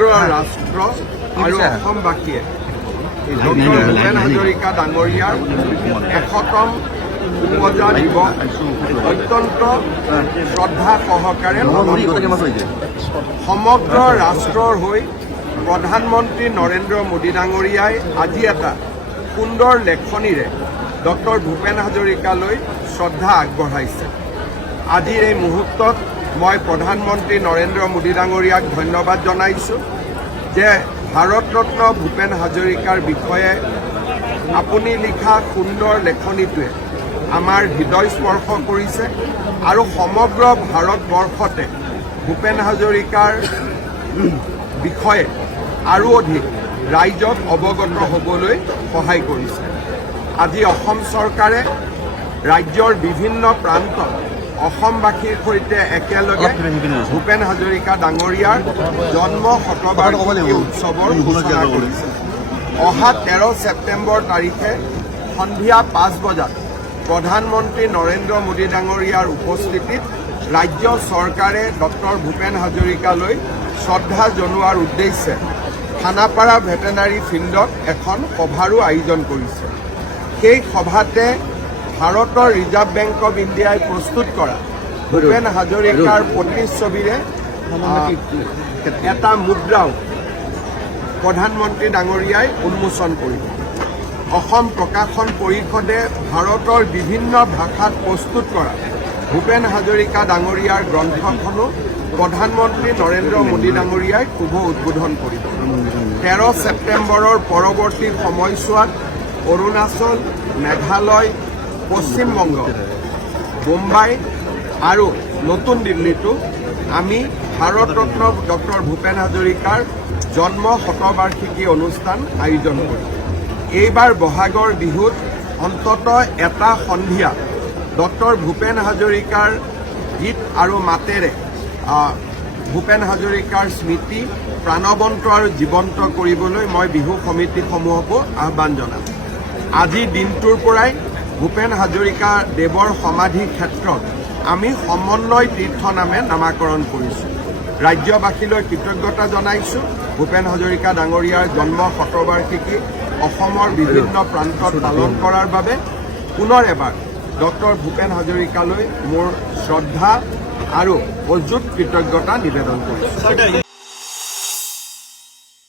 সমগ্ৰ ৰাষ্ট্ৰ আৰু অসমবাসীয়ে ডক্টৰ ভূপেন হাজৰিকা ডাঙৰীয়াৰ ১০০তম উপজা দিৱস অত্যন্ত শ্ৰদ্ধা সহকাৰে পালন কৰিছে। সমগ্ৰ ৰাষ্ট্ৰৰ হৈ প্ৰধানমন্ত্ৰী নৰেন্দ্ৰ মোদী ডাঙৰীয়াই আজি এটা সুন্দৰ লেখনিৰে ডক্টৰ ভূপেন হাজৰিকালৈ শ্ৰদ্ধা আগবঢ়াইছে। আজিৰ এই মুহূৰ্তত মই প্ৰধানমন্ত্ৰী নৰেন্দ্ৰ মোদী ডাঙৰীয়াক ধন্যবাদ জনাইছোঁ যে ভাৰত ৰত্ন ভূপেন হাজৰিকাৰ বিষয়ে আপুনি লিখা সুন্দৰ লেখনিটোৱে আমাৰ হৃদয় স্পৰ্শ কৰিছে আৰু সমগ্ৰ ভাৰতবৰ্ষতে ভূপেন হাজৰিকাৰ বিষয়ে আৰু অধিক ৰাইজক অৱগত হ'বলৈ সহায় কৰিছে। আজি অসম চৰকাৰে ৰাজ্যৰ বিভিন্ন প্ৰান্তত অসমবাসীৰ সৈতে একেলগে ভূপেন হাজৰিকা ডাঙৰীয়াৰ জন্ম শতবাৰ্ষিকী উৎসৱৰ সূচনা কৰিছে। অহা 13 ছেপ্টেম্বৰ তাৰিখে সন্ধিয়া 5 বজাত প্ৰধানমন্ত্ৰী নৰেন্দ্ৰ মোদী ডাঙৰীয়াৰ উপস্থিতিত ৰাজ্য চৰকাৰে ডক্টৰ ভূপেন হাজৰিকালৈ শ্ৰদ্ধা জনোৱাৰ উদ্দেশ্যে খানাপাৰা ভেটেনাৰী ফিল্ডত এখন সভাৰো আয়োজন কৰিছে। সেই সভাতে ভাৰতৰ ৰিজাৰ্ভ বেংক অৱ ইণ্ডিয়াই প্ৰস্তুত কৰা ভূপেন হাজৰিকাৰ প্ৰতিচ্ছবিৰে এটা মুদ্ৰাও প্ৰধানমন্ত্ৰী ডাঙৰীয়াই উন্মোচন কৰিব। অসম প্ৰকাশন পৰিষদে ভাৰতৰ বিভিন্ন ভাষাত প্ৰস্তুত কৰা ভূপেন হাজৰিকা ডাঙৰীয়াৰ গ্ৰন্থখনো প্ৰধানমন্ত্ৰী নৰেন্দ্ৰ মোদী ডাঙৰীয়াই শুভ উদ্বোধন কৰিব। 13 ছেপ্টেম্বৰৰ পৰৱৰ্তী সময়ছোৱাত অৰুণাচল, মেঘালয়, পশ্চিমবংগ, মুম্বাই আৰু নতুন দিল্লীতো আমি ভাৰত ৰত্ন ডক্টৰ ভূপেন হাজৰিকাৰ জন্ম শতবাৰ্ষিকী অনুষ্ঠান আয়োজন কৰিম। এইবাৰ বহাগৰ বিহুত অন্ততঃ এটা সন্ধিয়া ডক্টৰ ভূপেন হাজৰিকাৰ গীত আৰু মাতেৰে ভূপেন হাজৰিকাৰ স্মৃতি প্ৰাণৱন্ত আৰু জীৱন্ত কৰিবলৈ মই বিহু সমিতিসমূহকো আহ্বান জনাম। আজি দিনটোৰ পৰাই ভূপেন হাজৰিকা দেৱৰ সমাধি ক্ষেত্ৰত আমি সমন্বয় তীৰ্থ নামে নামাকৰণ কৰিছোঁ। ৰাজ্যবাসীলৈ কৃতজ্ঞতা জনাইছোঁ। ভূপেন হাজৰিকা ডাঙৰীয়াৰ জন্ম শতবাৰ্ষিকী অসমৰ বিভিন্ন প্ৰান্তত পালন কৰাৰ বাবে পুনৰ এবাৰ ডক্টৰ ভূপেন হাজৰিকালৈ মোৰ শ্ৰদ্ধা আৰু অযুত কৃতজ্ঞতা নিবেদন কৰিছোঁ।